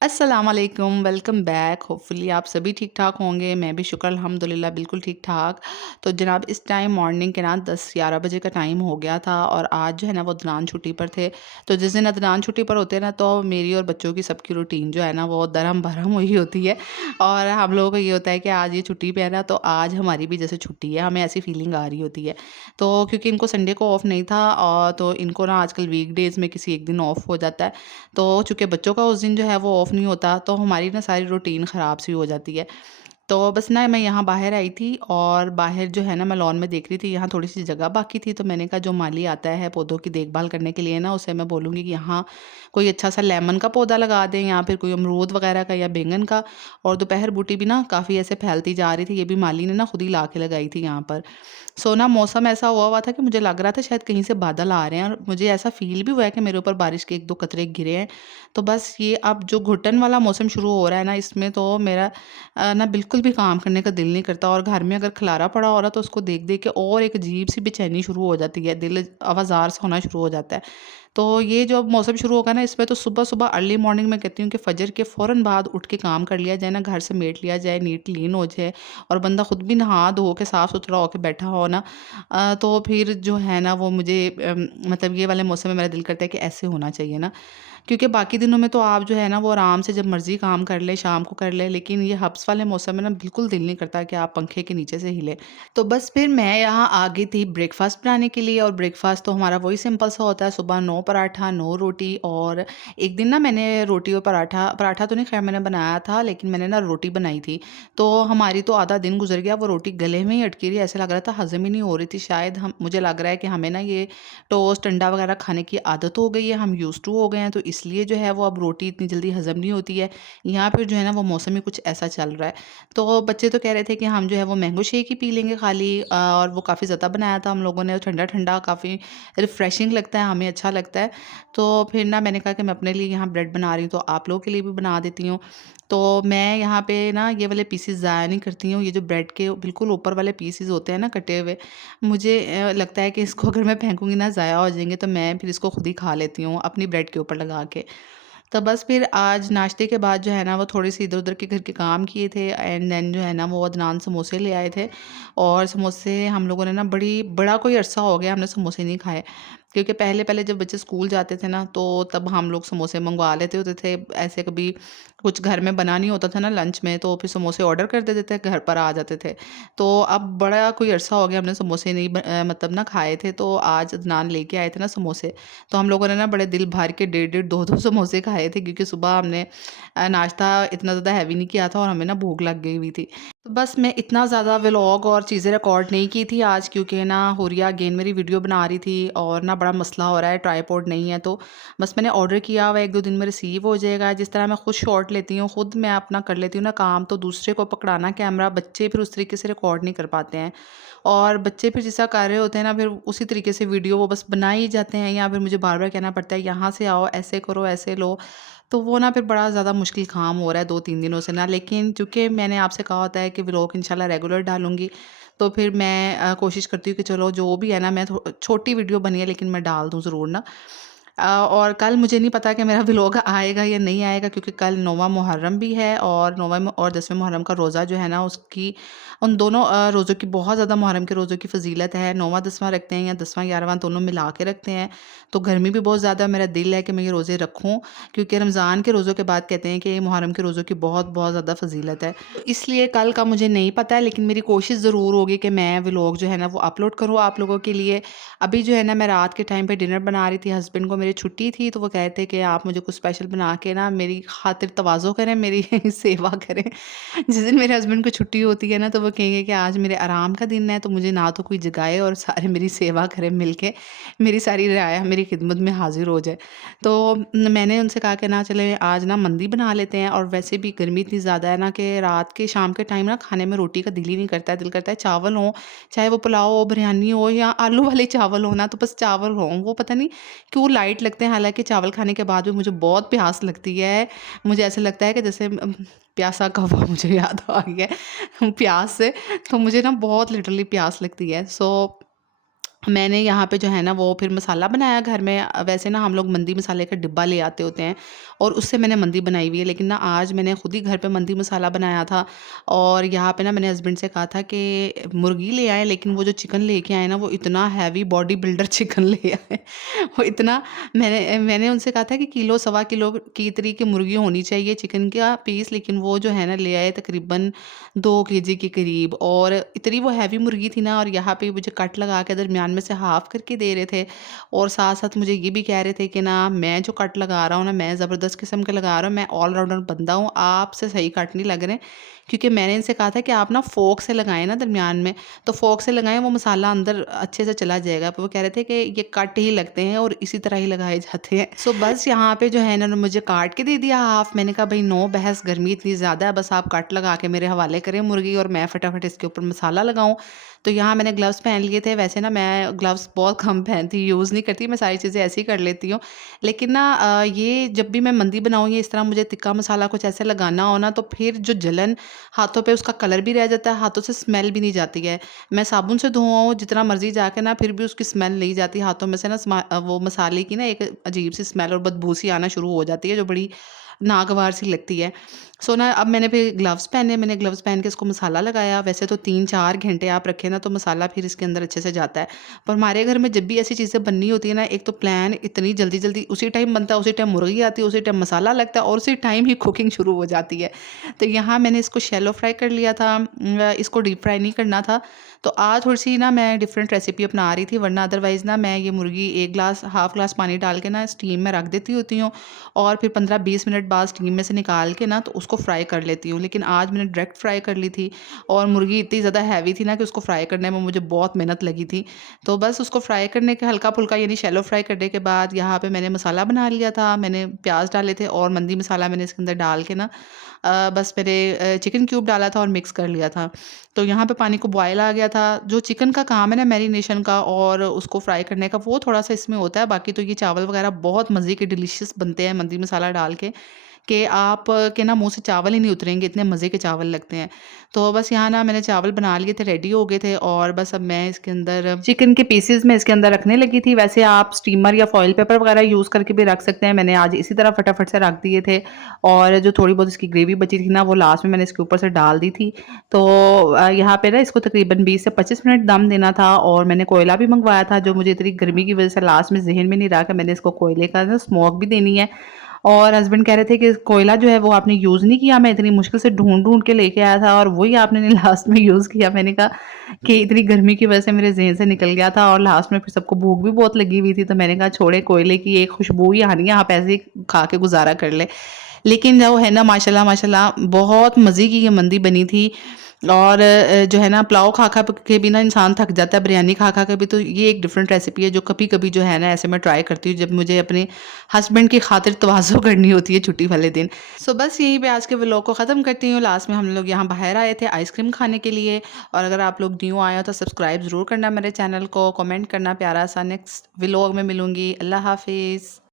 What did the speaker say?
अस्सलाम वालेकुम, welcome back. Hopefully आप सभी ठीक-ठाक होंगे। मैं भी शुक्र अल्हम्दुलिल्लाह बिल्कुल ठीक-ठाक। तो जनाब इस टाइम मॉर्निंग के ना 10-11 बजे का टाइम हो गया था और आज जो है ना वो अदनान छुट्टी पर थे। तो जिस दिन अदनान छुट्टी पर होते हैं ना तो मेरी और बच्चों की सबकी रूटीन जो है ना वो दरहम-बरहम हुई होती है और हम लोगों को ये होता है कि आज ये छुट्टी पे है ना तो आज हमारी भी जैसे छुट्टी है, हमें ऐसी फीलिंग आ रही होती है। तो क्योंकि इनको संडे को ऑफ नहीं था और तो इनको ना आजकल वीकडेज़ में किसी एक दिन ऑफ हो जाता है। तो चूँकि बच्चों का उस दिन जो है वो ऑफ नहीं होता, तो हमारी ना सारी रूटीन ख़राब सी हो जाती है। तो बस ना मैं यहाँ बाहर आई थी और बाहर जो है ना मैं लॉन में देख रही थी, यहाँ थोड़ी-सी जगह बाकी थी, तो मैंने कहा जो माली आता है पौधों की देखभाल करने के लिए ना, उसे मैं बोलूँगी कि यहाँ कोई अच्छा-सा लेमन का पौधा लगा दें या फिर कोई अमरूद वग़ैरह का या बैंगन का। और दोपहर बूटी भी ना काफ़ी ऐसे फैलती जा रही थी, ये भी माली ने ना खुद ही ला के लगाई थी यहाँ पर। सो ना मौसम ऐसा हुआ हुआ था कि मुझे लग रहा था शायद कहीं से बादल आ रहे हैं और मुझे ऐसा फ़ील भी हुआ है कि मेरे ऊपर बारिश के 1-2 कतरे गिरे हैं। तो बस ये अब जो घुटन वाला मौसम शुरू हो रहा है ना, इसमें तो मेरा ना बिल्कुल भी काम करने का दिल नहीं करता और घर में अगर खलारा पड़ा हो रहा तो उसको देख-देख के और एक अजीब-सी बेचैनी शुरू हो जाती है, दिल आवाज़ार सा होना शुरू हो जाता है। तो ये जो अब मौसम शुरू होगा ना, इसमें तो सुबह-सुबह अर्ली मॉर्निंग मैं कहती हूँ कि फ़जर के फ़ौरन बाद उठ के काम कर लिया जाए ना, घर समेट लिया जाए, नीट क्लीन हो जाए और बंदा खुद भी नहा धो के साफ-सुथरा होके बैठा हो ना, तो फिर जो है ना वो मुझे मतलब ये वाले मौसम में मेरा दिल करता है कि ऐसे होना चाहिए ना। क्योंकि बाकी दिनों में तो आप जो है ना वो आराम से जब मर्ज़ी काम कर लें, शाम को कर लें, लेकिन ये हब्स वाले मौसम में ना बिल्कुल दिल नहीं करता कि आप पंखे के नीचे से हिले। तो बस फिर मैं यहाँ आ गई थी ब्रेकफ़ास्ट बनाने के लिए और ब्रेकफ़ास्ट तो हमारा वही सिंपल सा होता है, सुबह 9 पराठा, 9 रोटी। और एक दिन ना मैंने रोटी और पराठा पराठा तो नहीं ख़ैर मैंने बनाया था, लेकिन मैंने ना रोटी बनाई थी। तो हमारी तो आधा दिन गुज़र गया, वो रोटी गले में ही अटकी रही, ऐसा लग रहा था हज़म ही नहीं हो रही थी। शायद हम मुझे लग रहा है कि हमें ना ये टोस्ट, अंडा वग़ैरह खाने की आदत हो गई है, हम यूज़्ड टू हो गए हैं, तो इसलिए जो है वो अब रोटी इतनी जल्दी हज़म नहीं होती है। या फिर जो है ना वो मौसम ही कुछ ऐसा चल रहा है। तो बच्चे तो कह रहे थे कि हम जो है वो मैंगो शेक ही पी लेंगे खाली, और वो काफ़ी ज़्यादा बनाया था हम लोगों ने, ठंडा-ठंडा काफ़ी रिफ्रेशिंग लगता है, हमें अच्छा लगता है। तो फिर ना मैंने कहा कि मैं अपने लिए यहाँ ब्रेड बना रही हूँ, तो आप लोगों के लिए भी बना देती हूँ। तो मैं यहाँ पे ना ये वाले पीसेस ज़ाया नहीं करती हूँ, ये जो ब्रेड के बिल्कुल ऊपर वाले पीसेस होते हैं ना कटे हुए, मुझे लगता है कि इसको अगर मैं फेंकूँगी ना ज़ाया हो जाएँगे, तो मैं फिर इसको खुद ही खा लेती हूँ अपनी ब्रेड के ऊपर लगा के। तो बस फिर आज नाश्ते के बाद जो है ना वो थोड़ी-सी इधर-उधर के घर के काम किए थे एंड देन जो है ना वो अदनान समोसे ले आए थे और समोसे हम लोगों ने ना बड़ा कोई अरसा हो गया हमने समोसे नहीं खाए। क्योंकि पहले-पहले जब बच्चे स्कूल जाते थे ना तो तब हम लोग समोसे मँगवा लेते होते थे। ऐसे कभी कुछ घर में बना नहीं होता था ना लंच में, तो फिर समोसे ऑर्डर कर देते थे, घर पर आ जाते थे। तो अब बड़ा कोई अरसा हो गया हमने समोसे नहीं मतलब ना खाए थे, तो आज अदनान लेके आए थे ना समोसे, तो हम लोगों ने ना बड़े दिल भर के डेढ़-डेढ़ 2-2 समोसे खाए थे, क्योंकि सुबह हमने नाश्ता इतना ज़्यादा हैवी नहीं किया था और हमें ना भूख लग गई हुई थी। तो बस मैं इतना ज़्यादा व्लॉग और चीज़ें रिकॉर्ड नहीं की थी आज, क्योंकि ना हुरिया अगेन मेरी वीडियो बना रही थी और ना बड़ा मसला हो रहा है, ट्राइपॉड नहीं है, तो बस मैंने ऑर्डर किया हुआ है, 1-2 दिन में रिसीव हो जाएगा। जिस तरह मैं खुद शॉट लेती हूँ, खुद मैं अपना कर लेती हूँ ना काम, तो दूसरे को पकड़ाना कैमरा, बच्चे फिर उस तरीके से रिकॉर्ड नहीं कर पाते हैं। और बच्चे फिर जैसा कर रहे होते हैं ना, फिर उसी तरीके से वीडियो वो बस बना ही जाते हैं, या फिर मुझे बार-बार कहना पड़ता है यहाँ से आओ, ऐसे करो, ऐसे लो। तो वो ना फिर बड़ा ज़्यादा मुश्किल काम हो रहा है 2-3 दिनों से ना। लेकिन चूँकि मैंने आपसे कहा होता है कि व्लॉग इंशाल्लाह रेगुलर डालूँगी, तो फिर मैं कोशिश करती हूँ कि चलो जो भी है ना, मैं छोटी वीडियो बनी है लेकिन मैं डाल दूँ ज़रूर ना। और कल मुझे नहीं पता कि मेरा व्लॉग आएगा या नहीं आएगा, क्योंकि कल 9वां मुहर्रम भी है और 9वां और 10वें मुहर्रम का रोज़ा जो है ना उसकी, उन दोनों रोज़ों की बहुत ज़्यादा, मुहर्रम के रोज़ों की फ़जीलत है। 9वां 10वां रखते हैं या 10वां 11वां दोनों मिला के रखते हैं। तो गर्मी भी बहुत ज़्यादा, मेरा दिल है कि मैं ये रोज़े रखूँ, क्योंकि रमज़ान के रोज़ों के बाद कहते हैं कि मुहर्रम के रोज़ों की बहुत-बहुत ज़्यादा फ़जीलत है। तो इसलिए कल का मुझे नहीं पता है, लेकिन मेरी कोशिश ज़रूर होगी कि मैं व्लॉग जो है ना वो अपलोड करूँ आप लोगों के लिए। अभी जो है ना मैं रात के टाइम पे डिनर बना रही थी, हस्बैंड को मेरी छुट्टी थी, तो वो कहे थे कि आप मुझे कुछ स्पेशल बना के ना मेरी खातिर तवाज़ो करें, मेरी सेवा करें। जिस दिन मेरे हस्बैंड को छुट्टी होती है ना, तो वो कहेंगे कि आज मेरे आराम का दिन है, तो मुझे ना तो कोई जगाए और सारे मेरी सेवा करें मिल के, मेरी सारी रियाया मेरी खिदमत में हाज़िर हो जाए। तो मैंने उनसे कहा कि ना चलें आज ना मंदी बना लेते हैं, और वैसे भी गर्मी इतनी ज़्यादा है ना कि रात के शाम के टाइम ना खाने में रोटी का दिल ही नहीं करता है, दिल करता है चावल हों, चाहे वो पुलाव हो, बिरयानी हो या आलू वाले चावल हो ना, तो बस चावल हों। वो पता नहीं क्यों लाइट लगते हैं, हालाँकि चावल खाने के बाद भी मुझे बहुत प्यास लगती है। मुझे ऐसा लगता है कि जैसे प्यासा कौवा मुझे याद आ गया है प्यास से, तो मुझे ना बहुत लिटरली प्यास लगती है। सो मैंने यहाँ पे जो है ना वो फिर मसाला बनाया घर में। वैसे ना हम लोग मंदी मसाले का डिब्बा ले आते होते हैं और उससे मैंने मंदी बनाई हुई है, लेकिन ना आज मैंने खुद ही घर पे मंदी मसाला बनाया था। और यहाँ पे ना मैंने हस्बैंड से कहा था कि मुर्गी ले आए, लेकिन वो जो चिकन लेके आए ना वो इतना हैवी बॉडी बिल्डर चिकन ले आए। वो इतना, मैंने उनसे कहा था कि किलो सवा किलो की तरी की मुर्गी होनी चाहिए चिकन का पीस, लेकिन वो जो है ना ले आए तकरीबन 2 केजी के करीब। और इतनी वो हैवी मुर्गी थी ना, और यहाँ पे मुझे कट लगा के दरमियान में से हाफ करके दे रहे थे। और साथ साथ मुझे ये भी कह रहे थे कि ना मैं जो कट लगा रहा हूँ ना, मैं ज़बरदस्त किस्म के लगा रहा हूँ, मैं ऑलराउंडर बंदा हूँ, आपसे सही कट नहीं लग रहे। क्योंकि मैंने इनसे कहा था कि आप ना फोक से लगाएं ना दरमियान में, तो फोक से लगाएं, वो मसाला अंदर अच्छे से चला जाएगा। पर वो कह रहे थे कि ये कट ही लगते हैं और इसी तरह ही लगाए जाते हैं। सो बस यहाँ पे जो है इन्होंने मुझे काट के दे दिया हाफ। मैंने कहा भाई नो बहस, गर्मी इतनी ज़्यादा है, बस आप कट लगा के मेरे हवाले करें मुर्गी और मैं फटाफट इसके ऊपर मसाला लगाऊं। तो यहाँ मैंने ग्लव्स पहन लिए थे। वैसे ना मैं ग्लव्स बहुत कम पहनती, यूज़ नहीं करती, मैं सारी चीज़ें ऐसे ही कर लेती हूँ। लेकिन ना ये जब भी मैं मंदी बनाऊँ या इस तरह मुझे तिक्का मसाला कुछ ऐसे लगाना हो ना, तो फिर जो जलन हाथों पे, उसका कलर भी रह जाता है, हाथों से स्मेल भी नहीं जाती है। मैं साबुन से धोआऊँ जितना मर्ज़ी जाके ना, फिर भी उसकी स्मेल नहीं जाती हाथों में से ना। वो मसाले की ना एक अजीब सी स्मेल और बदबू सी आना शुरू हो जाती है, जो बड़ी नागवार सी लगती है। सो ना अब मैंने फिर ग्लव्स पहने, मैंने ग्लव्स पहन के इसको मसाला लगाया। वैसे तो 3-4 घंटे आप रखें ना तो मसाला फिर इसके अंदर अच्छे से जाता है। पर हमारे घर में जब भी ऐसी चीज़ें बननी होती है ना, एक तो प्लान इतनी जल्दी-जल्दी उसी टाइम बनता है, उसी टाइम मुर्गी आती है, उसी टाइम मसाला लगता है और उसी टाइम ही कुकिंग शुरू हो जाती है। तो यहाँ मैंने इसको शैलो फ्राई कर लिया था, इसको डीप फ्राई नहीं करना था। तो आज थोड़ी-सी ना मैं डिफरेंट रेसिपी अपना रही थी, वरना अदरवाइज़ ना मैं ये मुर्गी 1 ग्लास, हाफ ग्लास पानी डाल के ना स्टीम में रख देती होती हूँ और फिर 15-20 मिनट बाद स्टीम में से निकाल के ना तो उसको फ्राई कर लेती हूँ। लेकिन आज मैंने डायरेक्ट फ्राई कर ली थी और मुर्गी इतनी ज़्यादा हैवी थी ना कि उसको फ्राई करने में मुझे बहुत मेहनत लगी थी। तो बस उसको फ्राई करने के हल्का-फुल्का यानी शैलो फ्राई करने के बाद यहाँ पे मैंने मसाला बना लिया था। मैंने प्याज़ डाले थे और मंदी मसाला मैंने इसके अंदर डाल के ना बस मैंने चिकन क्यूब डाला था और मिक्स कर लिया था। तो यहाँ पे पानी को बॉयल आ गया था। जो चिकन का काम है ना मैरिनेशन का और उसको फ्राई करने का, वो थोड़ा-सा इसमें होता है। बाकी तो ये चावल वगैरह बहुत मज़े के डिलीशियस बनते हैं मंदी मसाला डाल के आप के ना मुँह से चावल ही नहीं उतरेंगे, इतने मज़े के चावल लगते हैं। तो बस यहाँ ना मैंने चावल बना लिए थे, रेडी हो गए थे और बस अब मैं इसके अंदर चिकन के पीसेज़ मैं इसके अंदर रखने लगी थी। वैसे आप स्टीमर या फॉइल पेपर वगैरह यूज़ करके भी रख सकते हैं। मैंने आज इसी तरह फटाफट से रख दिए थे और जो थोड़ी बहुत इसकी ग्रेवी बची थी ना, वो लास्ट में मैंने इसके ऊपर से डाल दी थी। तो यहाँ पे ना इसको तकरीबन 20 से 25 मिनट दम देना था और मैंने कोयला भी मँगवाया था, जो मुझे इतनी गर्मी की वज़ह से लास्ट में ज़हन में नहीं रहा कि मैंने इसको कोयले का ना स्मोक भी देनी है। और हस्बैंड कह रहे थे कि कोयला जो है वो आपने यूज़ नहीं किया, मैं इतनी मुश्किल से ढूँढ-ढूँढ के लेके आया था और वही आपने लास्ट में यूज़ किया। मैंने कहा कि इतनी गर्मी की वज़ह से मेरे ज़हन से निकल गया था और लास्ट में फिर सबको भूख भी बहुत लगी हुई थी, तो मैंने कहा छोड़े, कोयले की एक खुशबू ही आनी है, आप ऐसे ही खा के गुज़ारा कर लें। लेकिन जो है ना माशाल्लाह माशाल्लाह बहुत मज़े की ये मंदी बनी थी। और जो है ना पुलाव खा-खा के भी ना इंसान थक जाता है, बिरयानी खा-खा के भी। तो ये एक डिफरेंट रेसिपी है जो कभी-कभी जो है ना ऐसे मैं ट्राई करती हूँ जब मुझे अपने हस्बैंड की खातिर तवाज़ो करनी होती है छुट्टी वाले दिन। सो बस यहीं पे आज के व्लॉग को ख़त्म करती हूँ। लास्ट में हम लोग यहाँ बाहर आए थे आइसक्रीम खाने के लिए। और अगर आप लोग न्यू आए हो तो सब्सक्राइब ज़रूर करना मेरे चैनल को, कमेंट करना प्यारा सा। नेक्स्ट व्लॉग में मिलूँगी। अल्लाह हाफ़िज़।